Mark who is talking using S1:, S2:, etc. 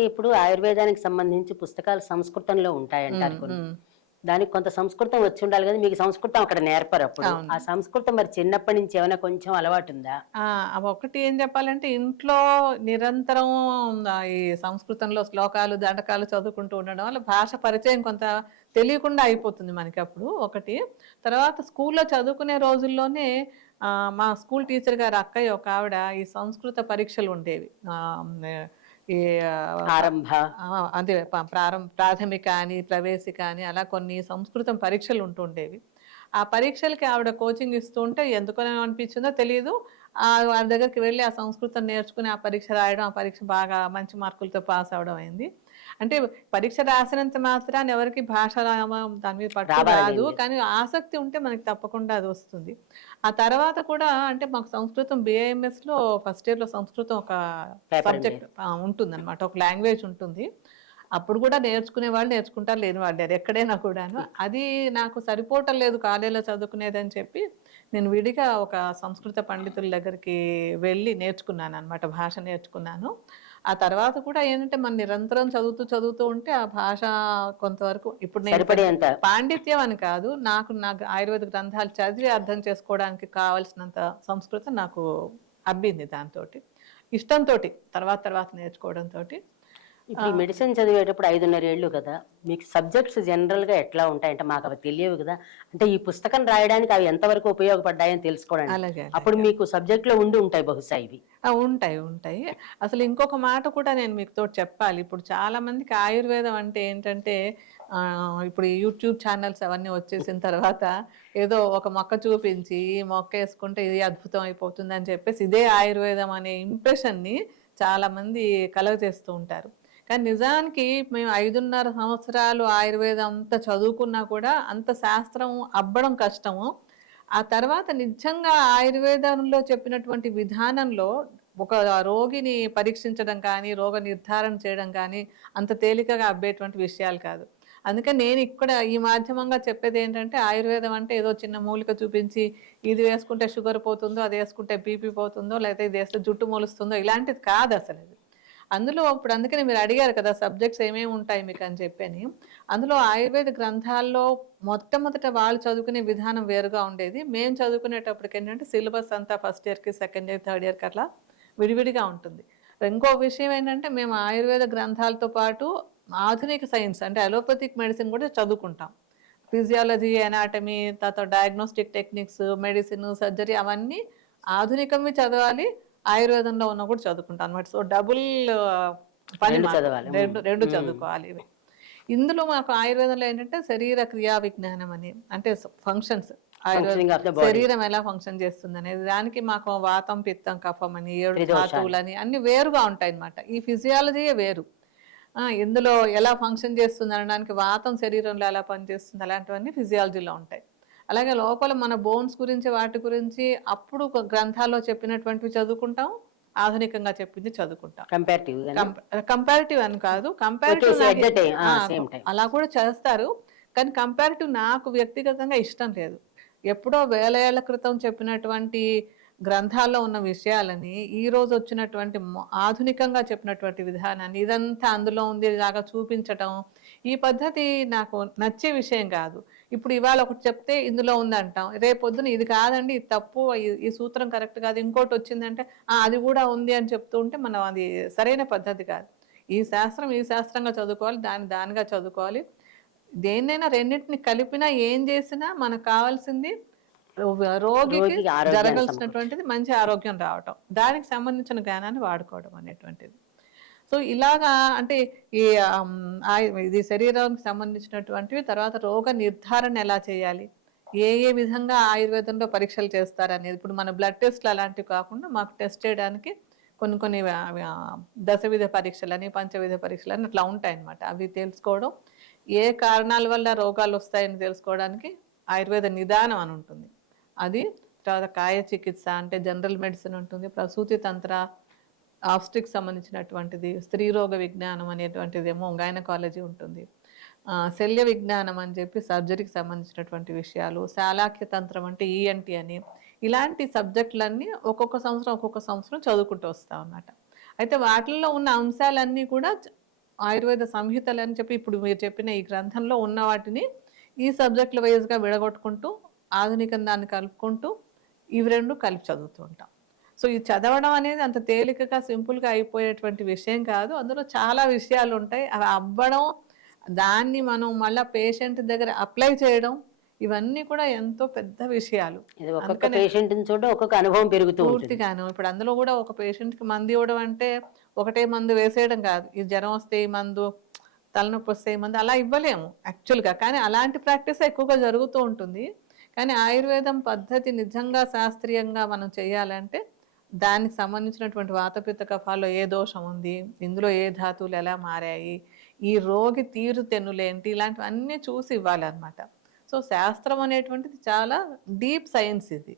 S1: అయితే ఇప్పుడు ఆయుర్వేదానికి సంబంధించి పుస్తకాలు సంస్కృతంలో ఉంటాయంటారు కొన్ని. దానికి కొంత సంస్కృతం వచ్చి ఉండాలి కదా మీకు సంస్కృతం అక్కడ నేర్పరు అప్పుడు. ఆ సంస్కృతం మరి చిన్నప్పటి నుంచి ఏమైనా కొంచెం అలవాటు ఉందా?
S2: ఒకటి ఏం చెప్పాలంటే ఇంట్లో నిరంతరం ఈ సంస్కృతంలో శ్లోకాలు దండకాలు చదువుకుంటూ ఉండడం వల్ల భాష పరిచయం కొంత తెలియకుండా అయిపోతుంది మనకి అప్పుడు. ఒకటి. తర్వాత స్కూల్లో చదువుకునే రోజుల్లోనే మా స్కూల్ టీచర్ గారు అక్కయ్య ఒక ఆవిడ ఈ సంస్కృత పరీక్షలు ఉండేవి. ఆ, ఈ
S1: ఆరంభ
S2: ప- ప్రారంభ ప్రాథమిక అని ప్రవేశిక అని అలా కొన్ని సంస్కృతం పరీక్షలు ఉంటుండేవి. ఆ పరీక్షలకి ఆవిడ కోచింగ్ ఇస్తూ ఉంటే ఎందుకని అనిపించిందో తెలియదు ఆ వారి దగ్గరికి వెళ్ళి ఆ సంస్కృతం నేర్చుకుని ఆ పరీక్ష రాయడం ఆ పరీక్ష బాగా మంచి మార్కులతో పాస్ అవడం అయింది. అంటే పరీక్ష రాసినంత మాత్రాన్ని ఎవరికి భాష రామ- దాని మీద పట్టు రాదు. కానీ ఆసక్తి ఉంటే మనకి తప్పకుండా అది వస్తుంది. ఆ తర్వాత కూడా అంటే మాకు సంస్కృతం బిఏఎంఎస్లో ఫస్ట్ ఇయర్లో సంస్కృతం ఒక సబ్జెక్ట్ ఉంటుంది అనమాట ఒక లాంగ్వేజ్ ఉంటుంది. అప్పుడు కూడా నేర్చుకునే వాళ్ళు నేర్చుకుంటారు లేని వాళ్ళు లేరు ఎక్కడైనా కూడాను. అది నాకు సరిపోవటం లేదు కాలేజీలో చదువుకునేది అని చెప్పి నేను విడిగా ఒక సంస్కృత పండితుల దగ్గరికి వెళ్ళి నేర్చుకున్నాను అనమాట భాష నేర్చుకున్నాను. ఆ తర్వాత కూడా ఏంటంటే మనం నిరంతరం చదువుతూ చదువుతూ ఉంటే ఆ భాష కొంతవరకు ఇప్పుడు నేను పాండిత్యం అని కాదు నాకు నాకు ఆయుర్వేద గ్రంథాలు చదివి అర్థం చేసుకోవడానికి కావలసినంత సంస్కృతం నాకు అబ్బింది దాంతో ఇష్టంతో తర్వాత తర్వాత నేర్చుకోవడంతో
S1: ఇప్పుడు మెడిసిన్ చదివేటప్పుడు ఐదున్నర ఏళ్ళు కదా మీకు సబ్జెక్ట్స్ జనరల్గా ఎట్లా ఉంటాయంటే మాకు అవి తెలియవు కదా. అంటే ఈ పుస్తకం రాయడానికి అవి ఎంతవరకు ఉపయోగపడ్డాయని తెలుసుకోవడానికి. అప్పుడు మీకు సబ్జెక్ట్లో ఉండి ఉంటాయి బహుశా ఇవి.
S2: ఉంటాయి ఉంటాయి. అసలు ఇంకొక మాట కూడా నేను మీకు తోటి చెప్పాలి. ఇప్పుడు చాలా మందికి ఆయుర్వేదం అంటే ఏంటంటే ఇప్పుడు యూట్యూబ్ ఛానల్స్ అవన్నీ వచ్చేసిన తర్వాత ఏదో ఒక మొక్క చూపించి ఈ మొక్క వేసుకుంటే ఇది అద్భుతం అయిపోతుంది అని చెప్పేసి ఇదే ఆయుర్వేదం అనే ఇంప్రెషన్ని చాలా మంది కలగజేస్తూ ఉంటారు. కానీ నిజానికి మేము ఐదున్నర సంవత్సరాలు ఆయుర్వేదం అంత చదువుకున్నా కూడా అంత శాస్త్రం అబ్బడం కష్టము. ఆ తర్వాత నిజంగా ఆయుర్వేదంలో చెప్పినటువంటి విధానంలో ఒక రోగిని పరీక్షించడం కానీ రోగ నిర్ధారణ చేయడం కానీ అంత తేలికగా అబ్బేటువంటి విషయాలు కాదు. అందుకే నేను ఇక్కడ ఈ మాధ్యమంగా చెప్పేది ఏంటంటే ఆయుర్వేదం అంటే ఏదో చిన్న మూలిక చూపించి ఇది వేసుకుంటే షుగర్ పోతుందో అది వేసుకుంటే బీపీ పోతుందో లేకపోతే ఇది వేస్తే జుట్టు మొలుస్తుందో ఇలాంటిది కాదు అసలు అది. అందులో ఇప్పుడు అందుకని మీరు అడిగారు కదా సబ్జెక్ట్స్ ఏమేమి ఉంటాయి మీకు అని చెప్పని. అందులో ఆయుర్వేద గ్రంథాల్లో మొట్టమొదట వాళ్ళు చదువుకునే విధానం వేరుగా ఉండేది. మేము చదువుకునేటప్పటికి ఏంటంటే సిలబస్ అంతా ఫస్ట్ ఇయర్కి సెకండ్ ఇయర్ థర్డ్ ఇయర్కి అట్లా విడివిడిగా ఉంటుంది. ఇంకో విషయం ఏంటంటే మేము ఆయుర్వేద గ్రంథాలతో పాటు ఆధునిక సైన్స్ అంటే అలోపతిక్ మెడిసిన్ కూడా చదువుకుంటాం. ఫిజియాలజీ ఎనాటమీ తర్వాత డయాగ్నోస్టిక్ టెక్నిక్స్ మెడిసిన్ సర్జరీ అవన్నీ ఆధునికమే చదవాలి. ఆయుర్వేదంలో ఉన్న కూడా చదువుకుంటాం అనమాట సో డబుల్ పని
S1: రెండు.
S2: రెండు రెండు చదువుకోవాలి ఇందులో మాకు ఆయుర్వేదంలో ఏంటంటే శరీర క్రియా విజ్ఞానం అని అంటే ఫంక్షన్స్. శరీరం ఎలా ఫంక్షన్ చేస్తుంది అనేది దానికి మాకు వాతం పిత్తం కఫం అని ఏడు
S1: త్రిదోషాలు.
S2: ధాతువులని అన్ని వేరుగా ఉంటాయి అన్నమాట. ఈ ఫిజియాలజీయే వేరు. ఆ, ఇందులో ఎలా ఫంక్షన్ చేస్తుంది అనడానికి వాతం శరీరంలో ఎలా పనిచేస్తుంది అలాంటివన్నీ ఫిజియాలజీలో ఉంటాయి. అలాగే లోపల మన బోన్స్ గురించి వాటి గురించి అప్పుడు గ్రంథాల్లో చెప్పినటువంటివి చదువుకుంటాం. ఆధునికంగా చెప్పింది చదువుకుంటాం.
S1: కంపారిటివ్
S2: కంపారిటివ్ అని కాదు. కంపారిటివ్. అలా కూడా చేస్తారు. కానీ కంపారిటివ్ నాకు వ్యక్తిగతంగా ఇష్టం లేదు. ఎప్పుడో వేల ఏళ్ళ క్రితం చెప్పినటువంటి గ్రంథాల్లో ఉన్న విషయాలని ఈ రోజు వచ్చినటువంటి ఆధునికంగా చెప్పినటువంటి విధానాన్ని ఇదంతా అందులో ఉంది ఇలాగా చూపించటం ఈ పద్ధతి నాకు నచ్చే విషయం కాదు. ఇప్పుడు ఇవాళ ఒకటి చెప్తే ఇందులో ఉంది అంటాం రేపొద్దున ఇది కాదండి ఇది తప్పు ఈ- సూత్రం కరెక్ట్ కాదు ఇంకోటి వచ్చిందంటే "ఆ, అది కూడా ఉంది అని చెప్తూ ఉంటే మనం అది సరైన పద్ధతి కాదు. ఈ శాస్త్రం ఈ శాస్త్రంగా చదువుకోవాలి దాన్ని దానిగా చదువుకోవాలి. దేన్నైనా రెండింటిని కలిపినా ఏం చేసినా మనకు కావాల్సింది రోగికి జరగాల్సినటువంటిది మంచి ఆరోగ్యం రావటం. దానికి సంబంధించిన జ్ఞానాన్ని వాడుకోవడం అనేటువంటిది. సో ఇలాగా అంటే ఈ ఇది శరీరానికి సంబంధించినటువంటివి తర్వాత రోగ నిర్ధారణ ఎలా చేయాలి? ఏ ఏ విధంగా ఆయుర్వేదంలో పరీక్షలు చేస్తారనేది. ఇప్పుడు మన బ్లడ్ టెస్ట్లు అలాంటివి కాకుండా మాకు టెస్ట్ చేయడానికి కొన్ని కొన్ని దశవిధ పరీక్షలని పంచవిధ పరీక్షలని అట్లా ఉంటాయి అన్నమాట అవి తెలుసుకోవడం ఏ కారణాల వల్ల రోగాలు వస్తాయని తెలుసుకోవడానికి ఆయుర్వేద నిదానం అని ఉంటుంది. అది తర్వాత కాయ చికిత్స అంటే జనరల్ మెడిసిన్ ఉంటుంది ప్రసూతి తంత్ర ఆప్స్టిక్ సంబంధించినటువంటిది స్త్రీ రోగ విజ్ఞానం అనేటువంటిది ఏమో గైనకాలజీ ఉంటుంది. శల్య విజ్ఞానం అని చెప్పి సర్జరీకి సంబంధించినటువంటి విషయాలు శాలాఖ్య తంత్రం అంటే ఈఎన్టీ అని ఇలాంటి సబ్జెక్టులన్నీ ఒక్కొక్క సంవత్సరం ఒక్కొక్క సంవత్సరం చదువుకుంటూ వస్తాం అన్నమాట. అయితే వాటిల్లో ఉన్న అంశాలన్నీ కూడా ఆయుర్వేద సంహితలు అని చెప్పి ఇప్పుడు మీరు చెప్పిన ఈ గ్రంథంలో ఉన్న వాటిని ఈ సబ్జెక్టుల వైజ్గా విడగొట్టుకుంటూ ఆధునికం దాన్ని కలుపుకుంటూ ఇవి రెండు కలిపి చదువుతూ ఉంటాం. సో ఇది చదవడం అనేది అంత తేలికగా సింపుల్గా అయిపోయేటువంటి విషయం కాదు. అందులో చాలా విషయాలు ఉంటాయి. అవి అవ్వడం దాన్ని మనం మళ్ళీ పేషెంట్ దగ్గర అప్లై చేయడం ఇవన్నీ కూడా ఎంతో పెద్ద విషయాలు.
S1: పేషెంట్ చూడ ఒక్కొక్క అనుభవం పెరుగుతూ ఉంటుంది.
S2: పూర్తిగాను ఇప్పుడు అందులో కూడా ఒక పేషెంట్కి మందు ఇవ్వడం అంటే ఒకటే మందు వేసేయడం కాదు. ఈ జ్వరం వస్తే ఈ మందు తలనొప్పి వస్తే ఈ మందు అలా ఇవ్వలేము యాక్చువల్గా. కానీ అలాంటి ప్రాక్టీస్ ఎక్కువగా జరుగుతూ ఉంటుంది. కానీ ఆయుర్వేదం పద్ధతి నిజంగా శాస్త్రీయంగా మనం చేయాలంటే దానికి సంబంధించినటువంటి వాతపిత్త కఫాల్లో ఏ దోషం ఉంది? ఇందులో ఏ ధాతువులు ఎలా మారాయి? ఈ రోగి తీరు తెన్నులేంటి ఇలాంటివన్నీ చూసి ఇవ్వాలన్నమాట. సో శాస్త్రం అనేటువంటిది చాలా డీప్ సైన్స్ ఇది.